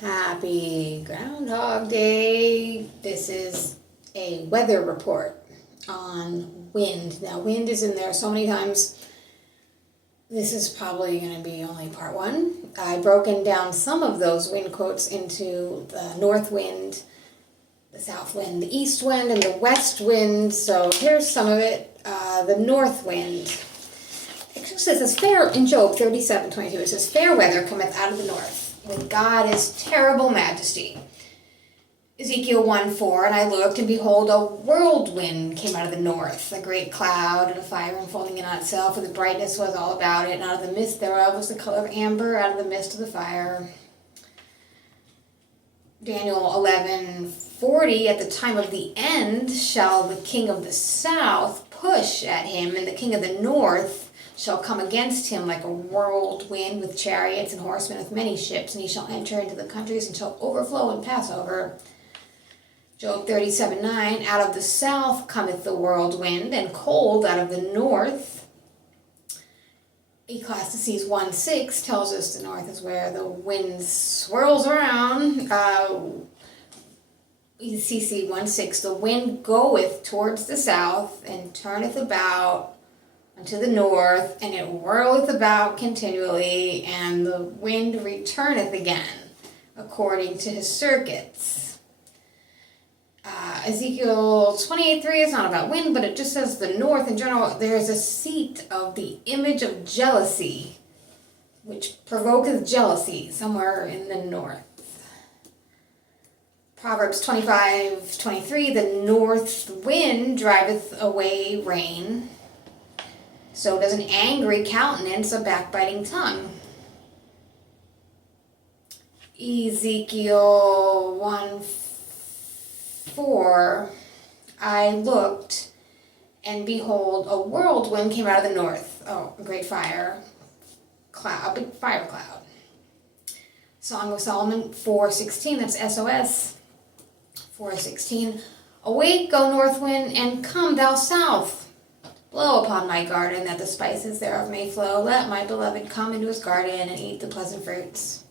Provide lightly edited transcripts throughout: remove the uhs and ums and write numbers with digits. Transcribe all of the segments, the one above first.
Happy Groundhog Day. This is a weather report on wind. Now, wind is in there so many times. This is probably going to be only part one. I've broken down some of those wind quotes into the north wind, the south wind, the east wind, and the west wind. So here's some of it. The north wind. It says fair in Job 37:22. It says, "Fair weather cometh out of the north, with God is terrible majesty." Ezekiel 1:4, "And I looked, and behold, a whirlwind came out of the north, a great cloud, and a fire unfolding in on itself, and the brightness was all about it, and out of the midst thereof was the color of amber, out of the midst of the fire." Daniel 11:40, "At the time of the end shall the king of the south push at him, and the king of the north shall come against him like a whirlwind with chariots and horsemen with many ships, and he shall enter into the countries and shall overflow and pass over." Job 37:9, "Out of the south cometh the whirlwind, and cold out of the north." Ecclesiastes 1:6 tells us the north is where the wind swirls around. ECC 1:6, "The wind goeth towards the south, and turneth about unto the north, and it whirleth about continually, and the wind returneth again, according to his circuits." Ezekiel 28:3 is not about wind, but it just says the north in general. "There is a seat of the image of jealousy, which provoketh jealousy," somewhere in the north. Proverbs 25:23, "The north wind driveth away rain, so does an angry countenance a backbiting tongue." Ezekiel 1:4, "I looked, and behold, a whirlwind came out of the north." Oh, a great fire cloud, a big fire cloud. Song of Solomon 4:16, that's SOS 4:16, "Awake, O north wind, and come thou south. Blow upon my garden, that the spices thereof may flow. Let my beloved come into his garden and eat the pleasant fruits."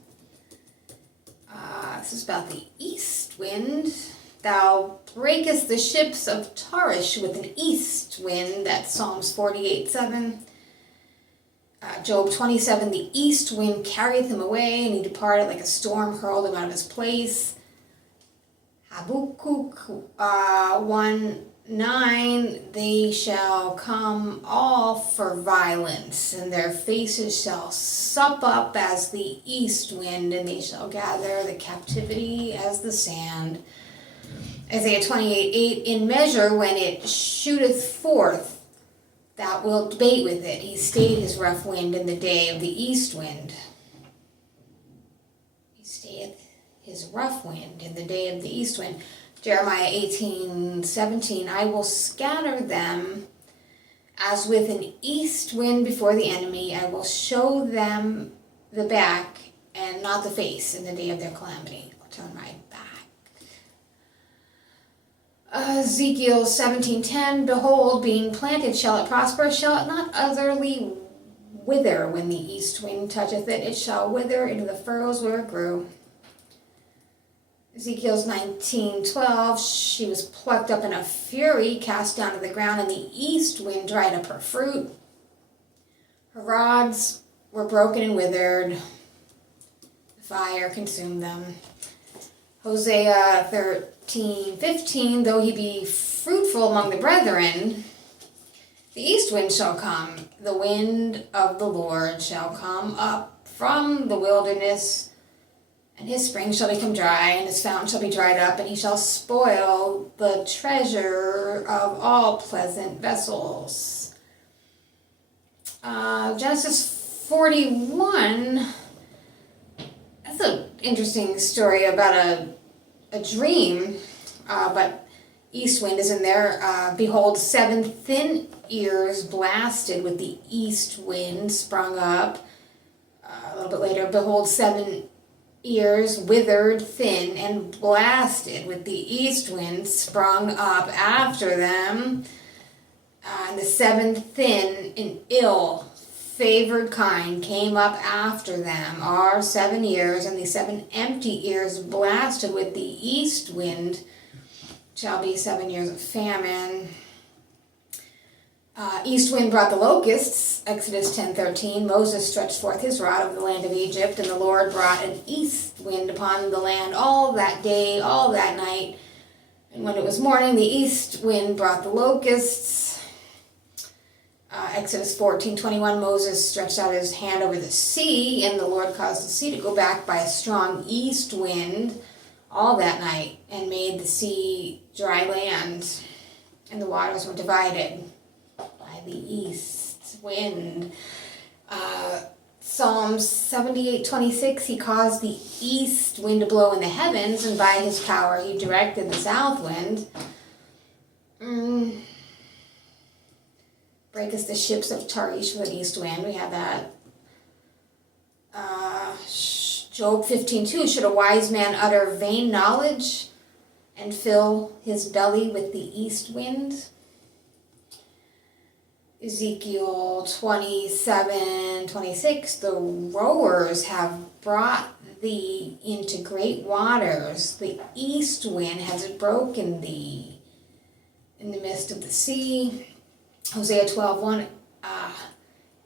This is about the east wind. "Thou breakest the ships of Tarshish with an east wind." That's Psalms 48:7. Job 27, "The east wind carrieth him away, and he departed like a storm, hurled him out of his place." Habakkuk 1:9, "They shall come all for violence, and their faces shall sup up as the east wind, and they shall gather the captivity as the sand." Isaiah 28:8, "In measure when it shooteth forth, thou wilt bait with it. He stayed his rough wind in the day of the east wind." He stayeth his rough wind in the day of the east wind. Jeremiah 18:17, "I will scatter them as with an east wind before the enemy. I will show them the back and not the face in the day of their calamity." I'll turn my back. Ezekiel 17:10, "Behold, being planted shall it prosper, shall it not utterly wither when the east wind toucheth it? It shall wither into the furrows where it grew." Ezekiel 19:12, "She was plucked up in a fury, cast down to the ground, and the east wind dried up her fruit. Her rods were broken and withered. The fire consumed them." Hosea 13:15, "Though he be fruitful among the brethren, the east wind shall come. The wind of the Lord shall come up from the wilderness, and his spring shall become dry, and his fountain shall be dried up, and he shall spoil the treasure of all pleasant vessels." Genesis 41, that's an interesting story about a dream, but east wind is in there. "Behold, 7 thin ears blasted with the east wind sprung up." A little bit later, "Behold, 7 ears withered thin and blasted with the east wind sprung up after them. And the 7th thin and ill favored kind came up after them are 7 years, and the 7 empty years blasted with the east wind shall be 7 years of famine. East wind brought the locusts, Exodus 10:13. Moses stretched forth his rod over the land of Egypt, and the Lord brought an east wind upon the land all that day, all that night. And when it was morning, the east wind brought the locusts. Exodus 14:21. Moses stretched out his hand over the sea, and the Lord caused the sea to go back by a strong east wind all that night, and made the sea dry land, and the waters were divided by the east wind. Psalms 78:26, he caused the east wind to blow in the heavens, and by his power he directed the south wind. Breaketh the ships of Tarshish with an east wind, we have that. Job 15:2, should a wise man utter vain knowledge and fill his belly with the east wind? Ezekiel 27:26, the rowers have brought thee into great waters. The east wind has broken thee in the midst of the sea. Hosea 12:1,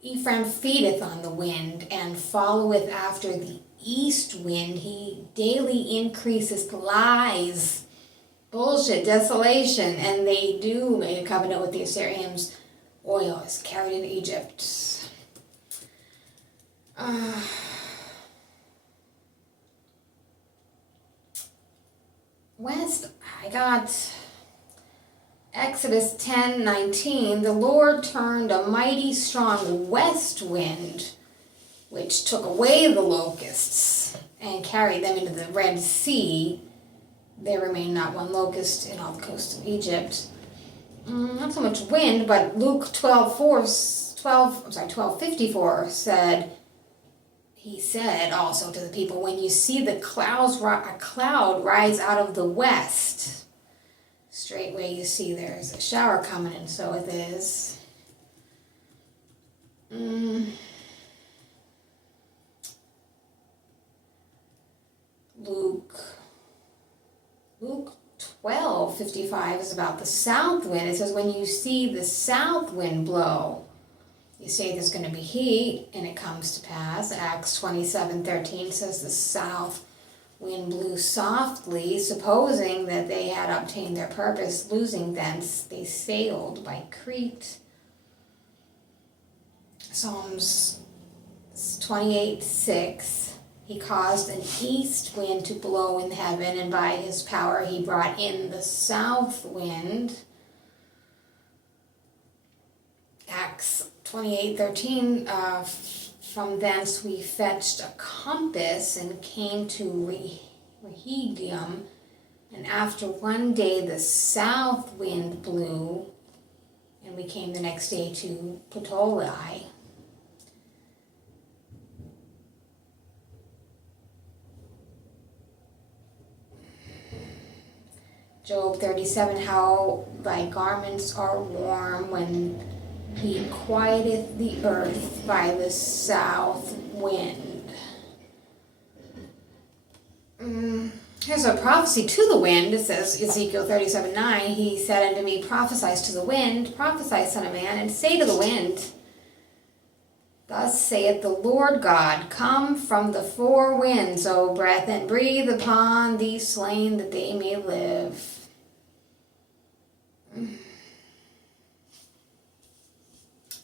Ephraim feedeth on the wind and followeth after the east wind. He daily increaseth lies, bullshit, desolation, and they do make a covenant with the Assyrians. Oil is carried into Egypt. West, I got Exodus 10:19. The Lord turned a mighty strong west wind, which took away the locusts and carried them into the Red Sea. There remained not one locust in all the coast of Egypt. Not so much wind, but Luke 12:54 said, he said also to the people, when you see the clouds, a cloud rise out of the west, straightway you see there's a shower coming, and so it is. Luke 12:55 is about the south wind. It says, when you see the south wind blow, you say there's going to be heat, and it comes to pass. Acts 27:13 says the south wind blew softly, supposing that they had obtained their purpose. Losing thence, they sailed by Crete. Psalms 28:6. He caused an east wind to blow in heaven, and by his power he brought in the south wind. Acts 28:13, from thence we fetched a compass and came to Rehidium, and after one day the south wind blew, and we came the next day to Puteoli. Job 37, how thy garments are warm when he quieteth the earth by the south wind. Here's a prophecy to the wind. It says, Ezekiel 37:9, he said unto me, prophesy to the wind, prophesy, son of man, and say to the wind, thus saith the Lord God, come from the four winds, O breath, and breathe upon these slain that they may live.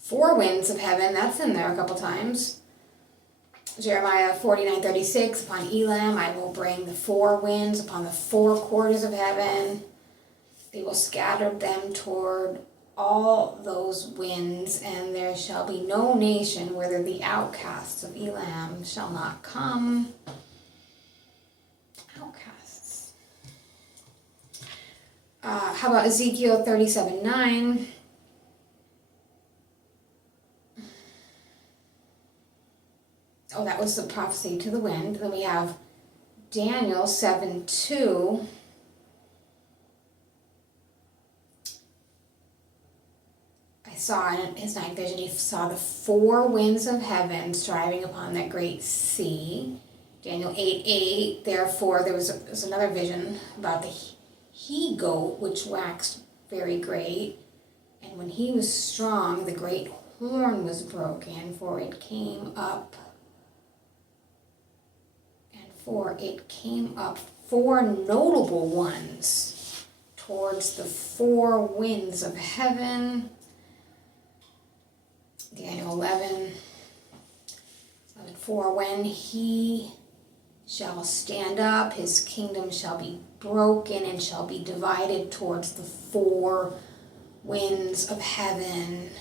Four winds of heaven, that's in there a couple times. Jeremiah 49:36, upon Elam I will bring the four winds upon the four quarters of heaven. They will scatter them toward all those winds, and there shall be no nation whither the outcasts of Elam shall not come. Outcasts. How about Ezekiel 37:9? Oh, that was the prophecy to the wind. Then we have Daniel 7:2. I saw in his night vision, he saw the four winds of heaven striving upon that great sea. Daniel 8:8. Therefore, there was another vision about the he-goat, which waxed very great. And when he was strong, the great horn was broken, for it came up. Four notable ones towards the four winds of heaven. Daniel 11:4. When he shall stand up, his kingdom shall be broken and shall be divided towards the four winds of heaven,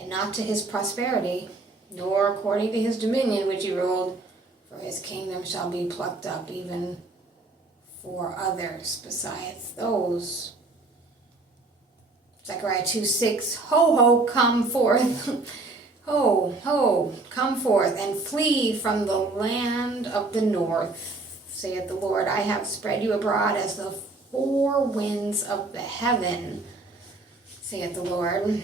and not to his prosperity, nor according to his dominion which he ruled, for his kingdom shall be plucked up even for others besides those. Zechariah 2:6. Ho, ho, come forth. Ho, ho, come forth, and flee from the land of the north, saith the Lord. I have spread you abroad as the four winds of the heaven, saith the Lord.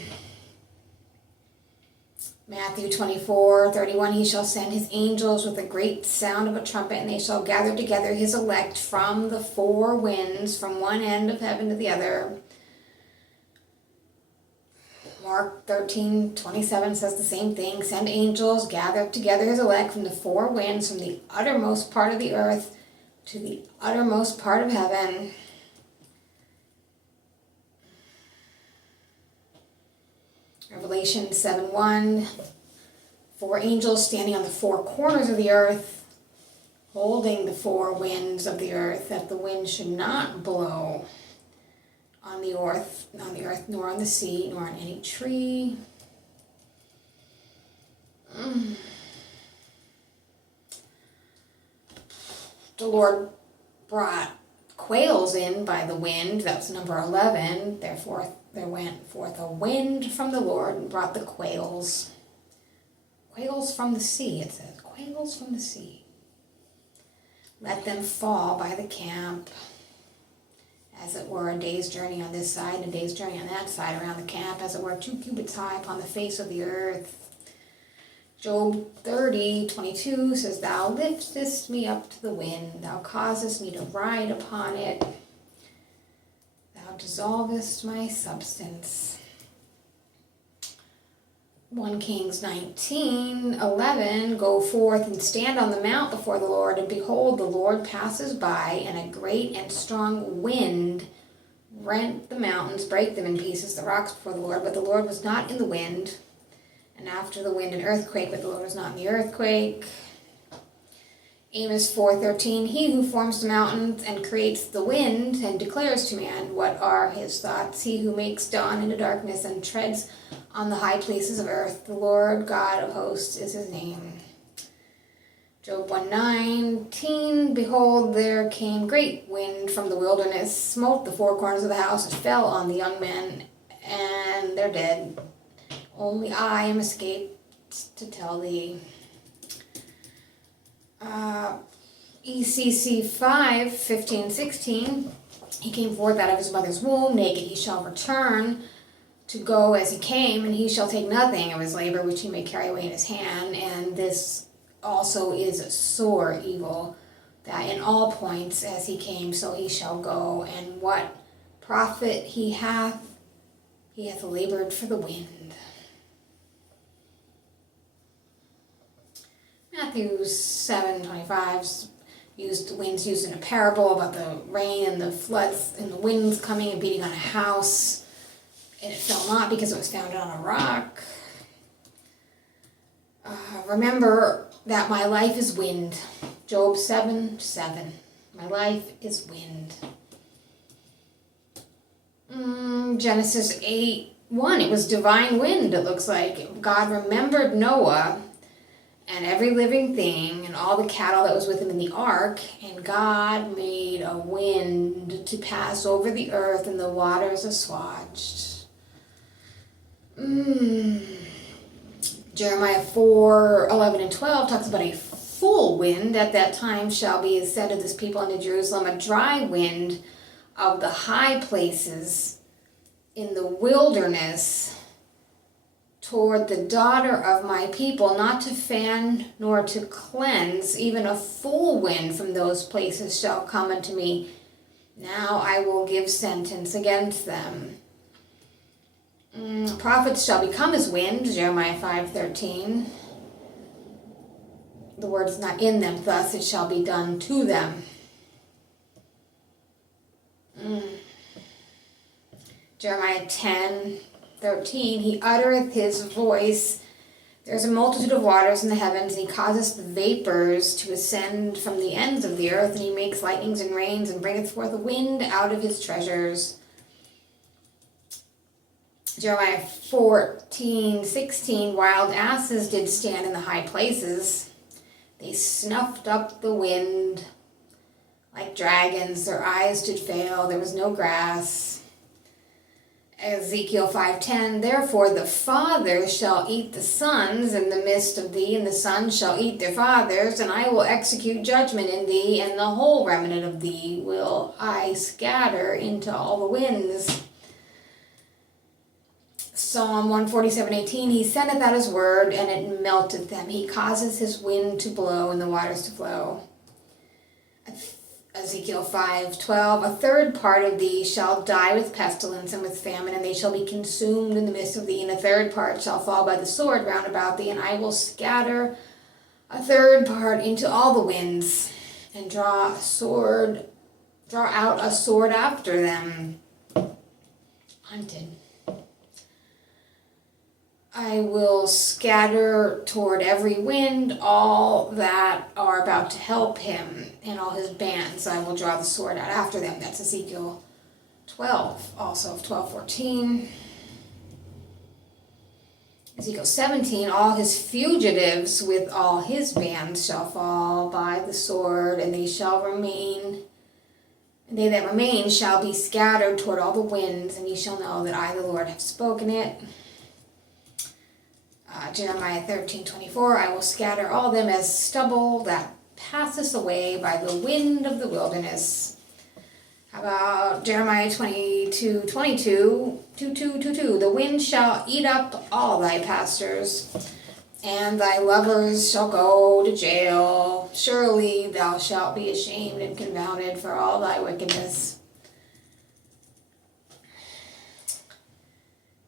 Matthew 24:31. He shall send his angels with a great sound of a trumpet, and they shall gather together his elect from the four winds, from one end of heaven to the other. Mark 13:27 says the same thing. Send angels, gather together his elect from the four winds, from the uttermost part of the earth to the uttermost part of heaven. Revelation 7:1. Four angels standing on the four corners of the earth, holding the four winds of the earth, that the wind should not blow on the earth, nor on the sea, nor on any tree. The Lord brought quails in by the wind. That was number 11. Therefore, there went forth a wind from the Lord and brought the quails. Quails from the sea, it says. Quails from the sea. Let them fall by the camp, as it were a day's journey on this side and a day's journey on that side around the camp, as it were 2 cubits high upon the face of the earth. Job 30:22 says, Thou liftest me up to the wind, thou causest me to ride upon it, thou dissolvest my substance. 1 Kings 19:11, Go forth and stand on the mount before the Lord, and behold, the Lord passes by, and a great and strong wind rent the mountains, break them in pieces, the rocks before the Lord, but the Lord was not in the wind. And after the wind, an earthquake, but the Lord was not in the earthquake. Amos 4:13, He who forms the mountains and creates the wind and declares to man what are his thoughts, he who makes dawn into darkness and treads on the high places of earth, the Lord God of hosts is his name. Job 1:19, Behold, there came great wind from the wilderness, smote the four corners of the house, and fell on the young men, and they're dead. Only I am escaped to tell thee. ECC 5:15-16, He came forth out of his mother's womb, naked he shall return to go as he came, and he shall take nothing of his labor which he may carry away in his hand. And this also is a sore evil, that in all points as he came, so he shall go. And what profit he hath labored for the wind. Matthew 7:25 winds used in a parable about the rain and the floods and the winds coming and beating on a house, and it fell not because it was founded on a rock. Remember that my life is wind. Job 7:7. My life is wind. Genesis 8:1. It was divine wind, it looks like. God remembered Noah and every living thing, and all the cattle that was with him in the ark, and God made a wind to pass over the earth, and the waters assuaged. Jeremiah 4:11-12 talks about a full wind. At that time shall be said to this people and to Jerusalem, a dry wind of the high places in the wilderness toward the daughter of my people, not to fan nor to cleanse, even a full wind from those places shall come unto me. Now I will give sentence against them. Prophets shall become as wind, Jeremiah 5:13. The word is not in them, thus it shall be done to them. Jeremiah 10:13, he uttereth his voice. There is a multitude of waters in the heavens, and he causeth the vapors to ascend from the ends of the earth, and he makes lightnings and rains, and bringeth forth a wind out of his treasures. Jeremiah 14:16, wild asses did stand in the high places. They snuffed up the wind like dragons. Their eyes did fail. There was no grass. Ezekiel 5:10, therefore the fathers shall eat the sons in the midst of thee, and the sons shall eat their fathers, and I will execute judgment in thee, and the whole remnant of thee will I scatter into all the winds. Psalm 147:18, he sendeth out his word, and it melteth them. He causes his wind to blow, and the waters to flow. Ezekiel 5:12, a third part of thee shall die with pestilence and with famine, and they shall be consumed in the midst of thee, and a third part shall fall by the sword round about thee, and I will scatter a third part into all the winds, and draw out a sword after them. Hunted. I will scatter toward every wind all that are about to help him, and all his bands. I will draw the sword out after them. That's Ezekiel 12, also 12:14. Ezekiel 17, all his fugitives with all his bands shall fall by the sword, and they shall remain. And they that remain shall be scattered toward all the winds, and ye shall know that I, the Lord, have spoken it. Jeremiah 13:24, I will scatter all them as stubble that passeth away by the wind of the wilderness. How about Jeremiah 22:22, the wind shall eat up all thy pastors, and thy lovers shall go to jail. Surely thou shalt be ashamed and confounded for all thy wickedness.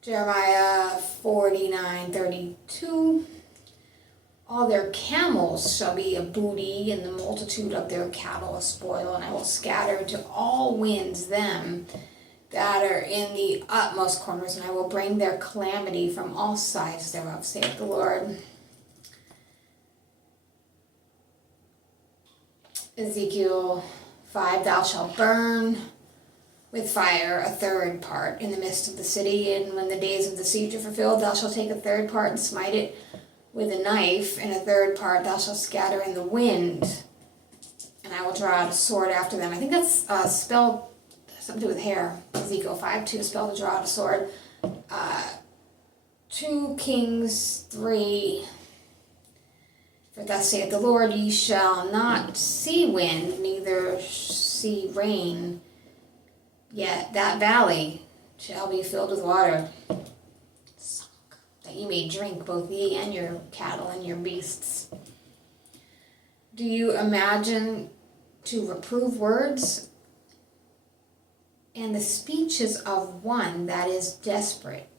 Jeremiah 49:32, all their camels shall be a booty, and the multitude of their cattle a spoil, and I will scatter to all winds them that are in the utmost corners, and I will bring their calamity from all sides thereof, saith the Lord. Ezekiel 5, thou shalt burn with fire a third part in the midst of the city, and when the days of the siege are fulfilled, thou shalt take a third part and smite it with a knife, and a third part thou shalt scatter in the wind, and I will draw out a sword after them. I think that's spelled something to do with hair. Ezekiel 5:2, spelled to draw out a sword. 2 Kings 3, for thus saith the Lord, ye shall not see wind, neither see rain, yet that valley shall be filled with water, that ye may drink, both ye and your cattle and your beasts. Do you imagine to reprove words and the speeches of one that is desperate,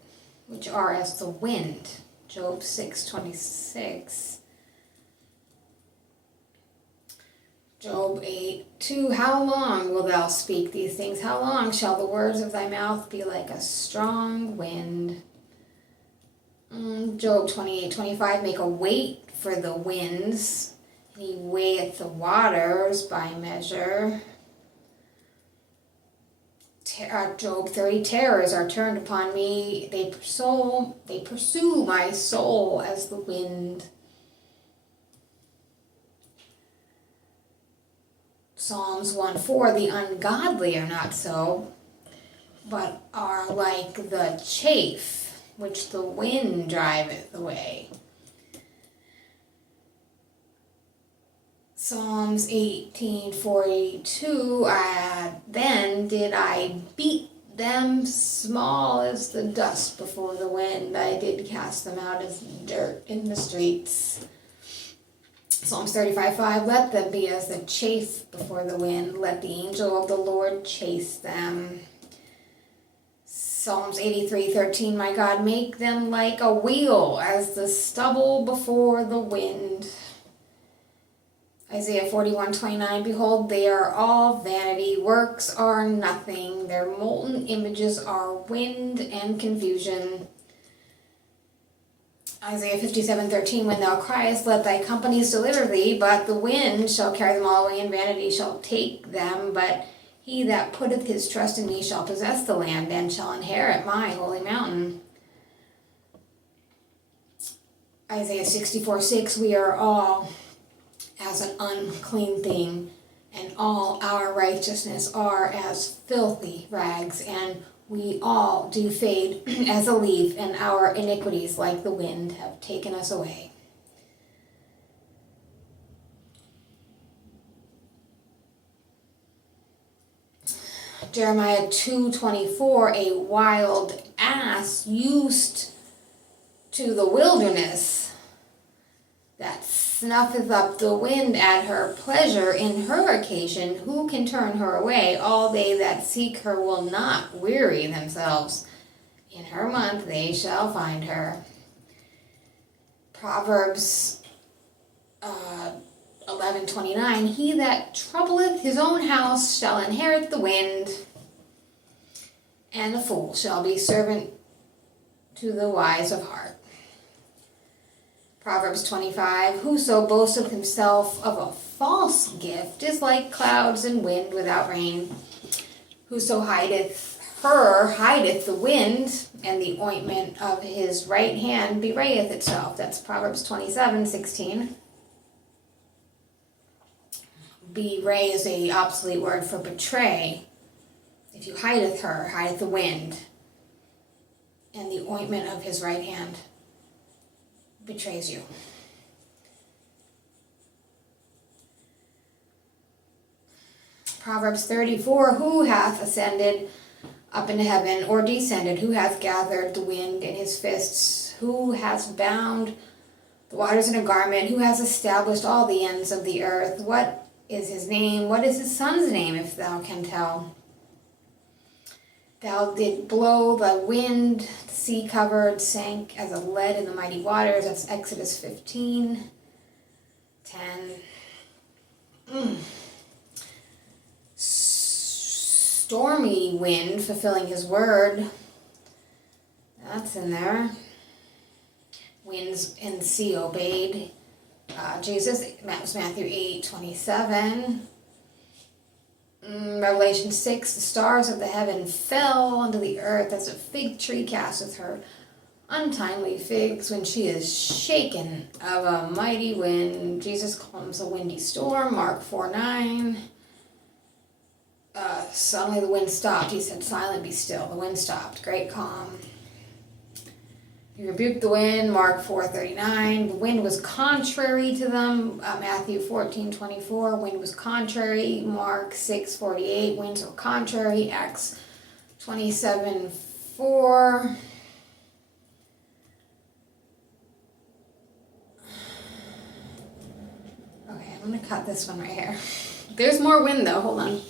which are as the wind? Job 6:26. Job 8:2, how long wilt thou speak these things? How long shall the words of thy mouth be like a strong wind? Job 28:25, make a weight for the winds, and he weigheth the waters by measure. Job 30, terrors are turned upon me, they pursue my soul as the wind. Psalms 1:4, the ungodly are not so, but are like the chaff which the wind driveth away. Psalms 18:42, then did I beat them small as the dust before the wind. I did cast them out as dirt in the streets. Psalms 35:5, let them be as the chaff before the wind. Let the angel of the Lord chase them. Psalms 83:13, my God, make them like a wheel, as the stubble before the wind. Isaiah 41:29, behold, they are all vanity, works are nothing, their molten images are wind and confusion. Isaiah 57:13, when thou criest, let thy companies deliver thee, but the wind shall carry them all away, and vanity shall take them, but he that putteth his trust in me shall possess the land, and shall inherit my holy mountain. Isaiah 64:6, we are all as an unclean thing, and all our righteousness are as filthy rags, and we all do fade as a leaf, and our iniquities like the wind have taken us away. Jeremiah 2:24, a wild ass used to the wilderness, that snuffeth up the wind at her pleasure in her occasion. Who can turn her away? All they that seek her will not weary themselves. In her month they shall find her. Proverbs 11:29, he that troubleth his own house shall inherit the wind, and the fool shall be servant to the wise of heart. Proverbs 25, whoso boasteth himself of a false gift is like clouds and wind without rain. Whoso hideth her hideth the wind, and the ointment of his right hand bewrayeth itself. That's Proverbs 27:16. Bewray is a obsolete word for betray. If you hideth her, hideth the wind, and the ointment of his right hand betrays you. Proverbs 34, who hath ascended up into heaven, or descended? Who hath gathered the wind in his fists? Who hath bound the waters in a garment? Who has established all the ends of the earth? What is his name? What is his son's name, if thou can tell? Thou did blow the wind, the sea covered, sank as a lead in the mighty waters. That's Exodus 15:10. Stormy wind, fulfilling his word. That's in there. Winds and sea obeyed Jesus. That was Matthew 8:27. Revelation 6, the stars of the heaven fell unto the earth as a fig tree casteth her untimely figs when she is shaken of a mighty wind. Jesus calms a windy storm, Mark 4:9. Suddenly the wind stopped. He said, silent, be still. The wind stopped. Great calm. He rebuked the wind, Mark 4:39. The wind was contrary to them, Matthew 14:24. Wind was contrary, Mark 6:48. Winds were contrary, Acts 27:4. Okay, I'm going to cut this one right here. There's more wind though, hold on.